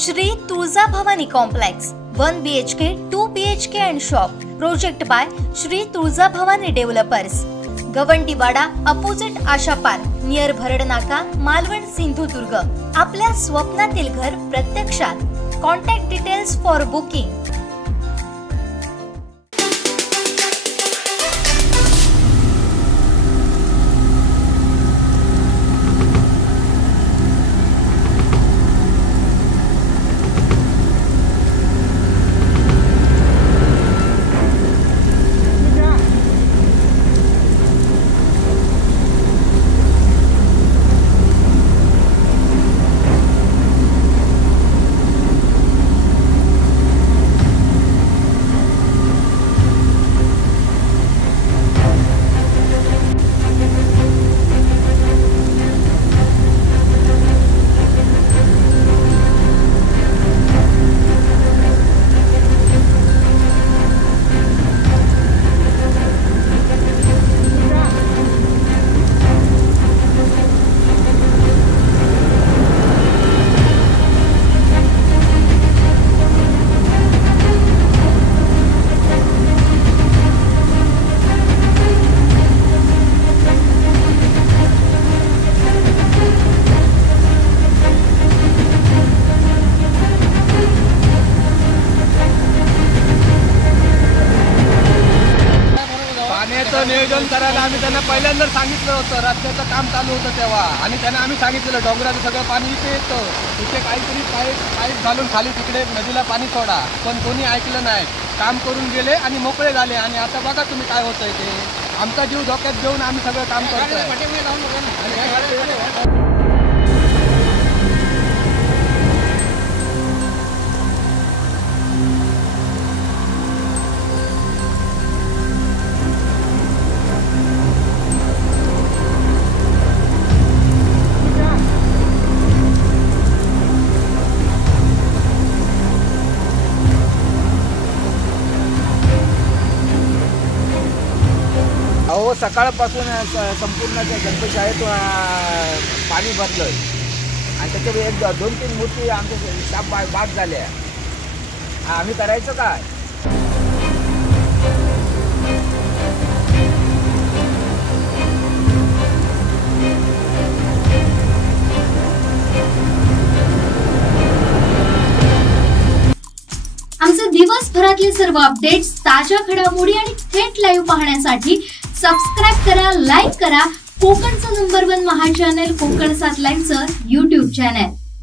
Shri Tuljabhavani complex 1 BHK 2 BHK and shop project by Shri Tuljabhavani developers Gawandiwada opposite Asha park near Bharadnaka Malvan Sindhudurg. आपल्या स्वप्नातील घर प्रत्यक्षात। Contact details for booking. नियोजन करायला आम्ही त्यांना पहिल्यांदा सांगितलं होतं। रस्त्याचं काम चालू होतं तेव्हा, आणि त्यांना आम्ही सांगितलेलं डोंगराचं सगळं पाणी इथे येतं, इथे काहीतरी पाईप घालून खाली तिकडे नदीला पाणी सोडा, पण कोणी ऐकलं नाही। काम करून गेले आणि मोकळे झाले, आणि आता बघा तुम्ही काय होतंय ते। आमचा जीव धोक्यात घेऊन आम्ही सगळं काम करतोय। अहो, सकाळपासून संपूर्ण गणपती शाळेतून पाणी भरलं आणि त्याच्यावर 2-3 मूर्ती आमच्या स्टाफ बाद झाल्या। आम्ही करायचं काय? आमचे दिवसभरातले सर्व अपडेट्स, ताज्या घडामोडी आणि थेट लाईव्ह पाहण्यासाठी सबस्क्राइब करा, लाईक करा कोकणचं नंबर 1 महा चॅनल कोकण 7 लाईव्हचं YouTube चॅनल।